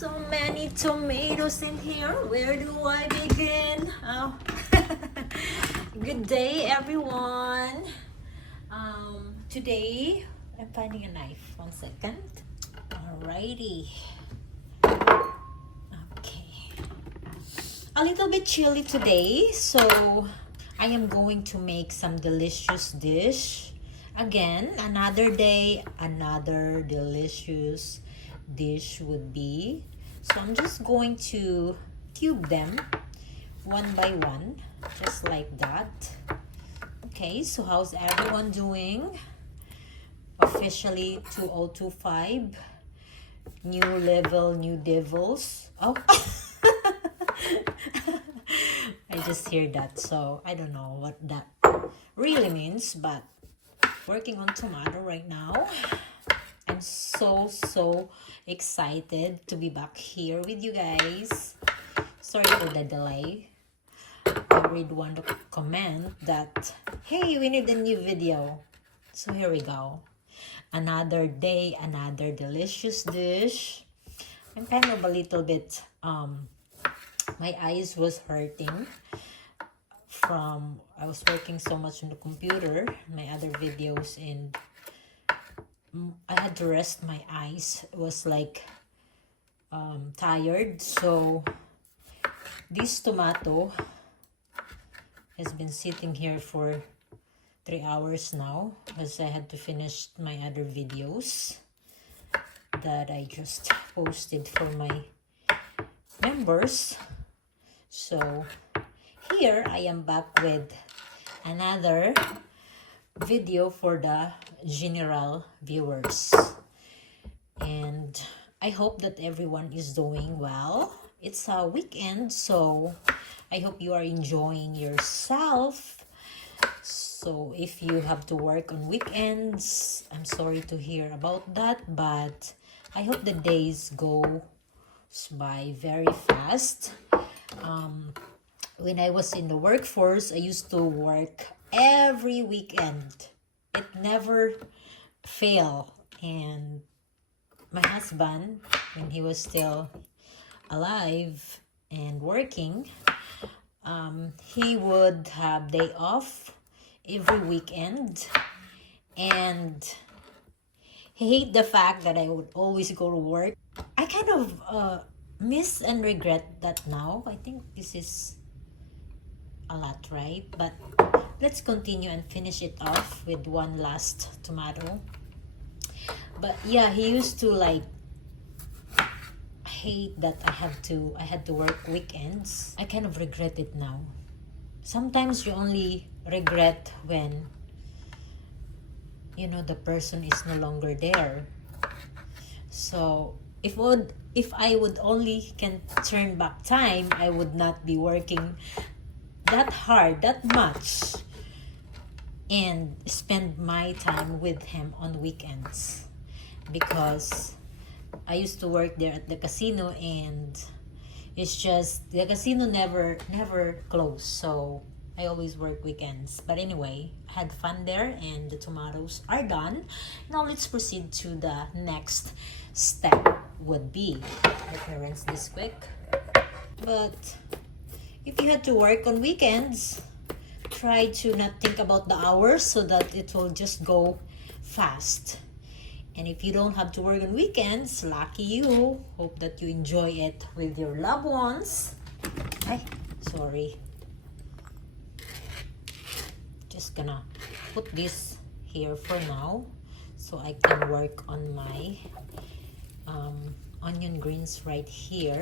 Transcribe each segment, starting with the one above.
So many tomatoes in here. Where do I begin? Oh. Good day, everyone. Today I'm finding a knife. 1 second. Alrighty. Okay. A little bit chilly today, so I am going to make some delicious dish. Again, another day, another delicious dish would be. So I'm just going to cube them one by one, just like that. Okay, so how's everyone doing? Officially 2025. New level, new devils. Oh. I just hear that, so I don't know what that really means, but working on tomato right now. I'm so excited to be back here with you guys. Sorry for the delay. I read one comment that, hey, we need a new video. So here we go. Another day, another delicious dish. I'm kind of a little bit, my eyes was hurting from, I was working so much on the computer, my other videos, and I had to rest my eyes. It was like tired. So this tomato has been sitting here for 3 hours now because I had to finish my other videos that I just posted for my members. So here I am back with another video for the general viewers, and I hope that everyone is doing well. It's a weekend, so I hope you are enjoying yourself. So if you have to work on weekends, I'm sorry to hear about that, but I hope the days go by very fast. When I was in the workforce, I used to work every weekend. It never failed. And my husband, when he was still alive and working, he would have day off every weekend, and he hated the fact that I would always go to work. I kind of miss and regret that now. I think this is a lot, right? But let's continue and finish it off with one last tomato. But yeah, he used to like hate that I had to work weekends. I kind of regret it now. Sometimes you only regret when you know the person is no longer there. So if I would only can turn back time, I would not be working that hard, that much, and spend my time with him on weekends, because I used to work there at the casino, and it's just the casino never closed, so I always work weekends. But anyway, I had fun there, and the tomatoes are done. Now let's proceed to the next step. Would be, let me rinse this quick. But if you had to work on weekends, try to not think about the hours so that it will just go fast. And if you don't have to work on weekends, lucky you. Hope that you enjoy it with your loved ones. Ay, sorry. Just gonna put this here for now so I can work on my onion greens right here.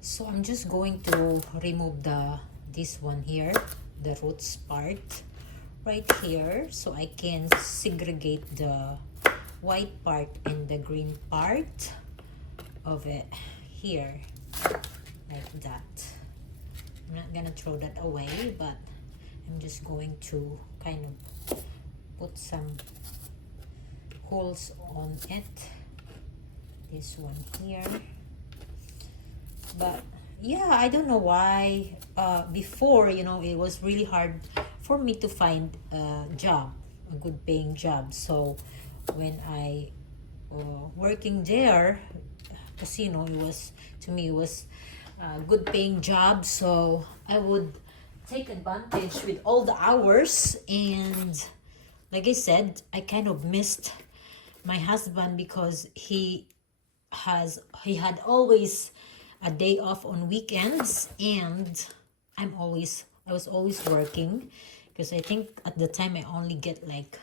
So I'm just going to remove this one here, the roots part right here, so I can segregate the white part and the green part of it here, like that. I'm not gonna throw that away, but I'm just going to kind of put some holes on it. This one here. But yeah, I don't know why before, you know, it was really hard for me to find a job, a good paying job. So when I working there, Because, you know, to me, it was a good paying job. So I would take advantage with all the hours. And like I said, I kind of missed my husband because he had always a day off on weekends, and I was always working, because I think at the time I only get like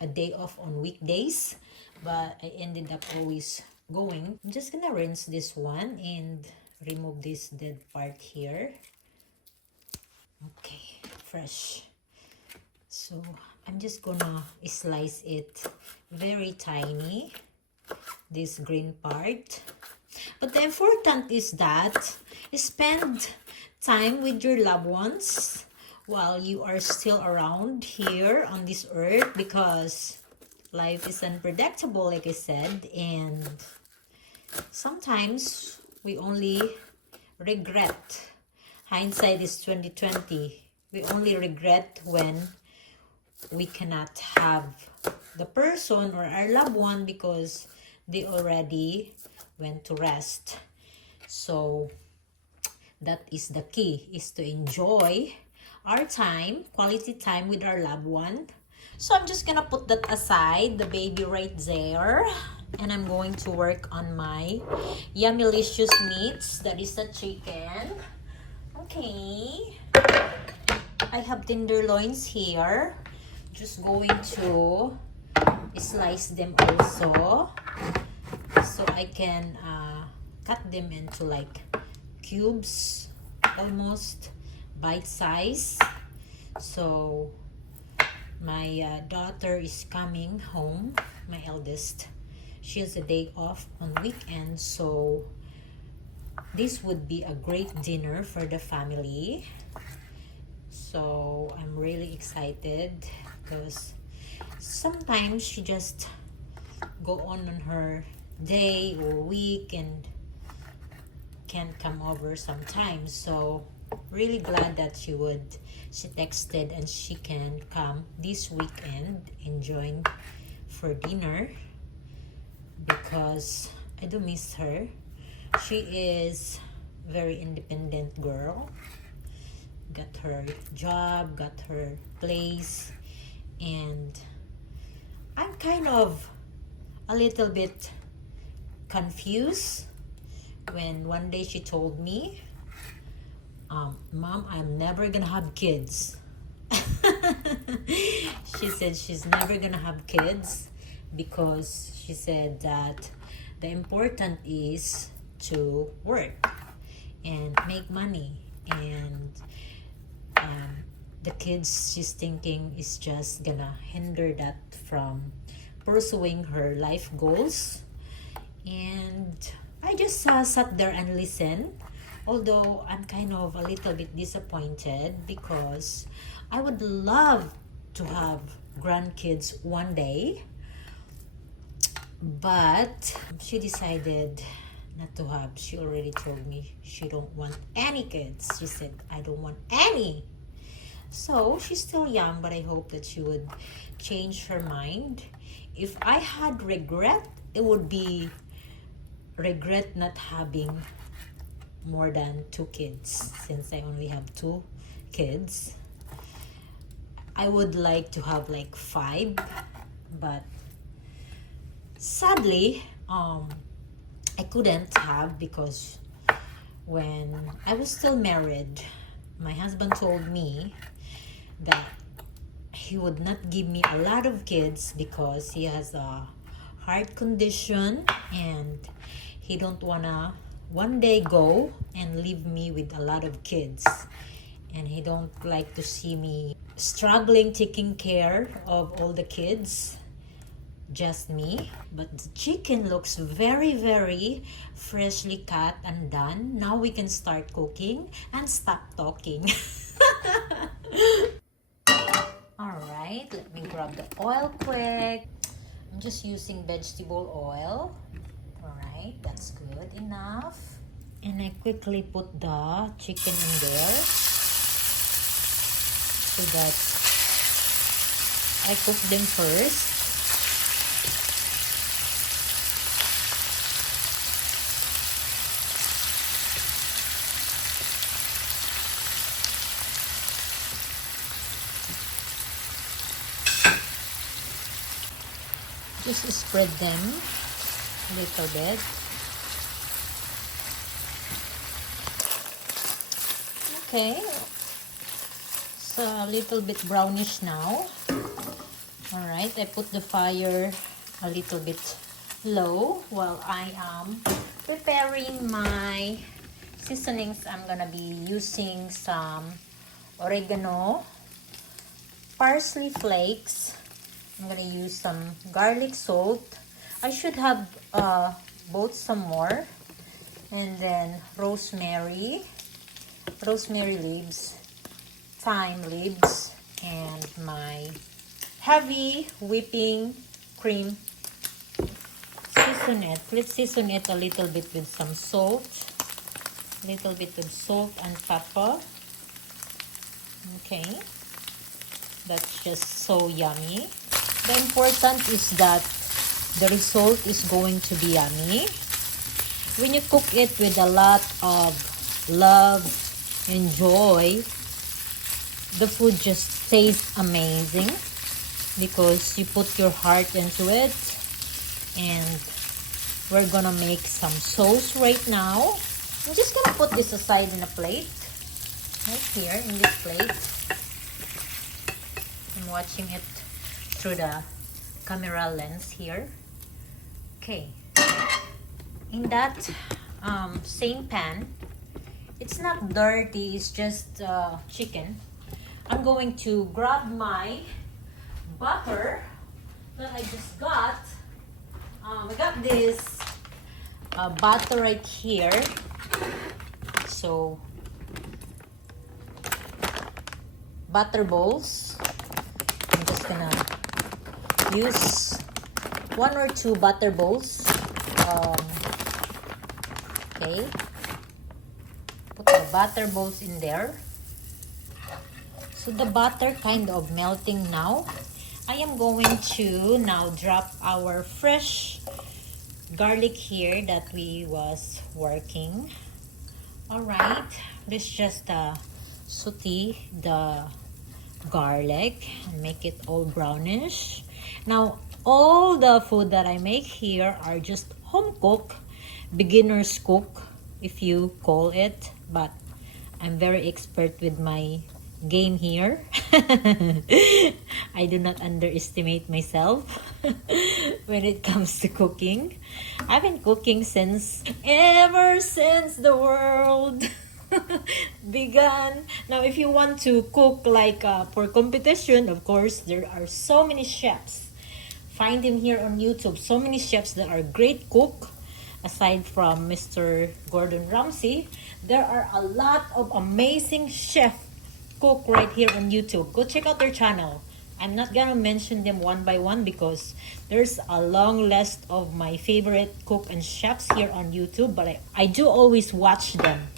a day off on weekdays, but I ended up always going. I'm just gonna rinse this one and remove this dead part here. Okay, fresh. So I'm just gonna slice it very tiny, this green part. But the important is that you spend time with your loved ones while you are still around here on this earth, because life is unpredictable, like I said, and sometimes we only regret. Hindsight is 2020. We only regret when we cannot have the person or our loved one because they already went to rest. So that is the key, is to enjoy our time, quality time with our loved one. So I'm just gonna put that aside, the baby right there, and I'm going to work on my yummylicious meats. That is the chicken. Okay, I have tenderloins here. Just going to slice them also, so I can cut them into like cubes, almost bite size. So my daughter is coming home, my eldest. She has a day off on weekend, so this would be a great dinner for the family. So I'm really excited, because sometimes she just go on her day or week and can't come over sometimes. So really glad that she texted and she can come this weekend and join for dinner, because I do miss her. She is very independent girl, got her job, got her place, and I'm kind of a little bit confused when one day she told me, Mom, I'm never gonna have kids. She said she's never gonna have kids because she said that the important is to work and make money, and the kids, she's thinking, is just gonna hinder that from pursuing her life goals. And I just sat there and listened, although I'm kind of a little bit disappointed, because I would love to have grandkids one day, but she decided not to have. She already told me she don't want any kids. She said, I don't want any. So she's still young, but I hope that she would change her mind. If I had regret, it would be regret not having more than 2 kids, since I only have 2 kids. I would like to have like 5, but sadly, I couldn't have, because when I was still married, my husband told me that he would not give me a lot of kids because he has a heart condition, and he don't wanna one day go and leave me with a lot of kids, and he don't like to see me struggling taking care of all the kids, just me. But the chicken looks very, very freshly cut and done. Now we can start cooking and stop talking. Alright, let me grab the oil quick. I'm just using vegetable oil. Alright, that's good enough. And I quickly put the chicken in there so that I cook them first. Just spread them a little bit. Okay, it's a little bit brownish now. Alright, I put the fire a little bit low while I am preparing my seasonings. I'm gonna be using some oregano, parsley flakes. I'm gonna use some garlic salt. I should have bought some more. And then rosemary leaves, thyme leaves, and my heavy whipping cream. Season it. Let's season it a little bit with some salt. A little bit of salt and pepper. Okay. That's just so yummy. The important is that the result is going to be yummy. When you cook it with a lot of love and joy, the food just tastes amazing because you put your heart into it. And we're gonna make some sauce right now. I'm just gonna put this aside in a plate, right here in this plate. I'm watching it through the camera lens here. Okay, in that same pan, it's not dirty, it's just chicken. I'm going to grab my butter that I just got. I got this butter right here. So, butter balls. I'm just gonna use 1 or 2 butter balls. Okay. Put the butter balls in there. So the butter kind of melting now. I am going to now drop our fresh garlic here that we was working. Alright, let's just saute the garlic and make it all brownish. Now, all the food that I make here are just home cook, beginner's cook, if you call it, but I'm very expert with my game here. I do not underestimate myself when it comes to cooking. I've been cooking ever since the world began. Now, if you want to cook like for competition, of course, there are so many chefs. Find them here on YouTube. So many chefs that are great cook. Aside from Mr. Gordon Ramsay, there are a lot of amazing chefs cook right here on YouTube. Go check out their channel. I'm not gonna mention them one by one because there's a long list of my favorite cook and chefs here on YouTube, but I do always watch them,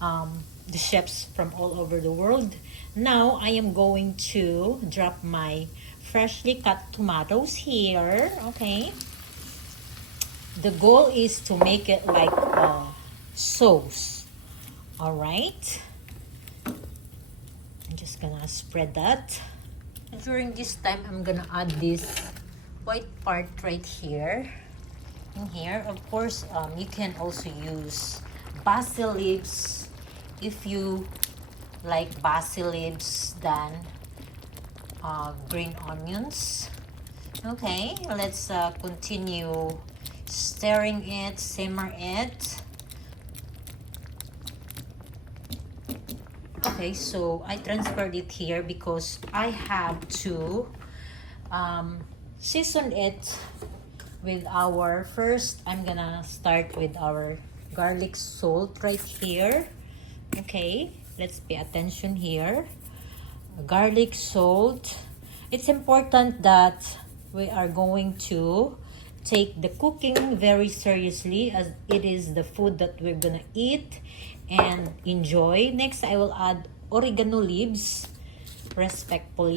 the chefs from all over the world. Now I am going to drop my freshly cut tomatoes here. Okay, the goal is to make it like a sauce. All right, I'm just gonna spread that. During this time, I'm gonna add this white part right here. In here, of course, you can also use basil leaves if you like basil leaves than green onions. Okay, let's continue stirring it, simmer it. Okay, so I transferred it here because I have to season it with our first. I'm gonna start with our garlic salt right here. Okay, let's pay attention here. Garlic salt. It's important that we are going to take the cooking very seriously, as it is the food that we're gonna eat and enjoy. Next, I will add oregano leaves respectfully.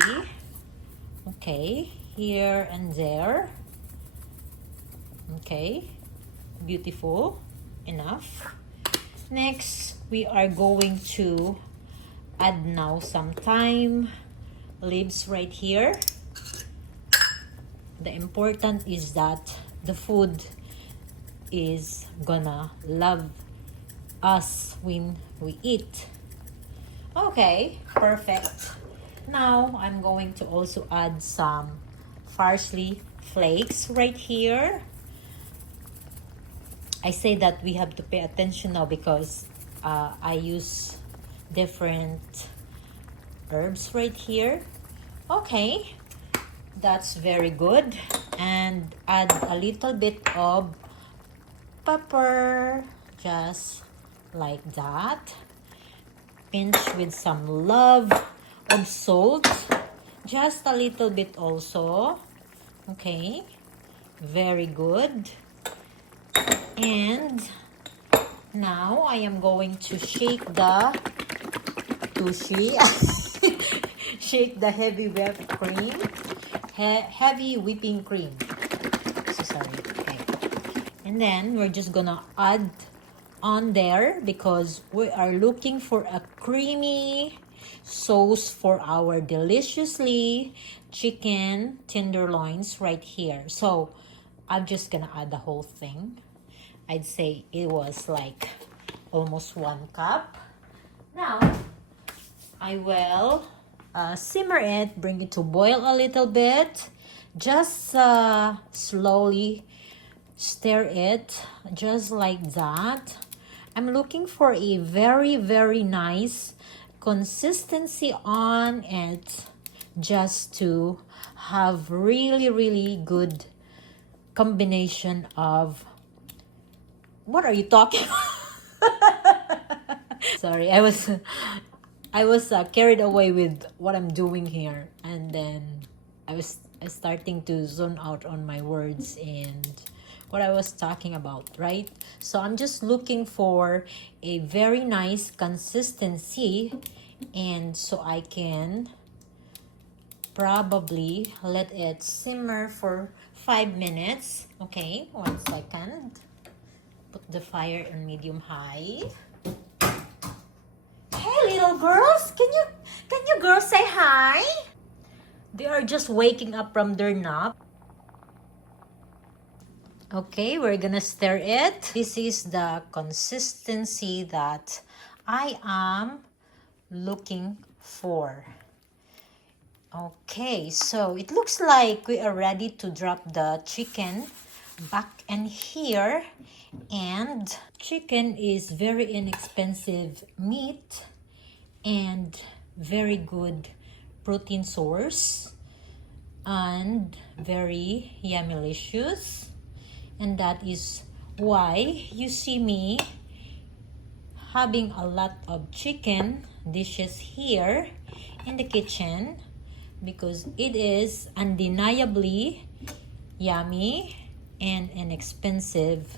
Okay, here and there. Okay, beautiful enough. Next, we are going to add now some thyme leaves right here. The important is that the food is gonna love us when we eat. Okay, perfect. Now I'm going to also add some parsley flakes right here. I say that we have to pay attention now because I use different herbs right here. Okay, that's very good. And add a little bit of pepper, just like that. Pinch with some love of salt, just a little bit also. Okay, very good. And now I am going to shake the shake the heavy whipped cream, heavy whipping cream. So sorry. Okay, and then we're just gonna add on there because we are looking for a creamy sauce for our deliciously chicken tenderloins right here. So I'm just gonna add the whole thing. I'd say it was like almost 1 cup. Now I will simmer it, bring it to boil a little bit. Just slowly stir it, just like that. I'm looking for a very, very nice consistency on it, just to have really, really good combination of... What are you talking Sorry, I was carried away with what I'm doing here, and then I was starting to zone out on my words and what I was talking about, right? So I'm just looking for a very nice consistency, and so I can probably let it simmer for 5 minutes. Okay, 1 second. Put the fire on medium high. Hey little girls, can you girls say hi? They are just waking up from their nap. Okay, we're gonna stir it. This is the consistency that I am looking for. Okay, so it looks like we are ready to drop the chicken back in here. And chicken is very inexpensive meat and very good protein source and very yummylicious. And that is why you see me having a lot of chicken dishes here in the kitchen, because it is undeniably yummy and inexpensive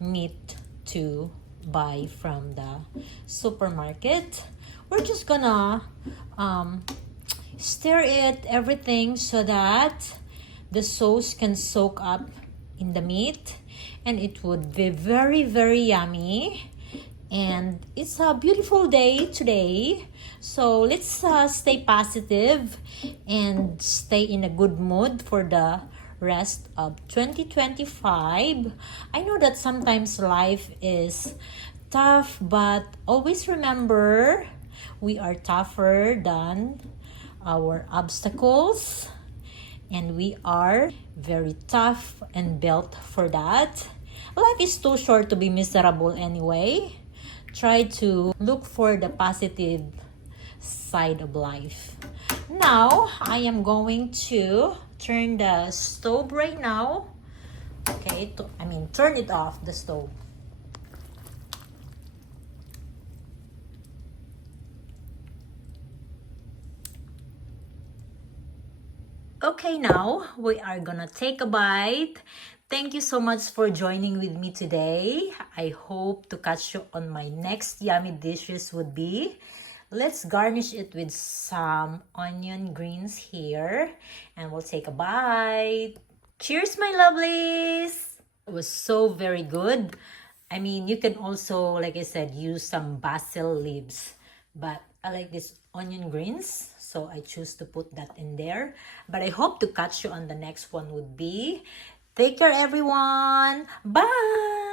meat to buy from the supermarket. We're just gonna stir it, everything, so that the sauce can soak up in the meat and it would be very, very yummy. And it's a beautiful day today, so let's stay positive and stay in a good mood for the rest of 2025. I know that sometimes life is tough, but always remember we are tougher than our obstacles, and we are very tough and built for that. Life is too short to be miserable anyway. Try to look for the positive side of life. Now, I am going to turn the stove right now. Okay, turn it off, the stove. Okay, now we are gonna take a bite. Thank you so much for joining with me today. I hope to catch you on my next yummy dishes would be. Let's garnish it with some onion greens here, and we'll take a bite. Cheers, my lovelies! It was so very good. You can also, like I said, use some basil leaves but I like this onion greens, so I choose to put that in there. But I hope to catch you on the next one would be. Take care, everyone. Bye.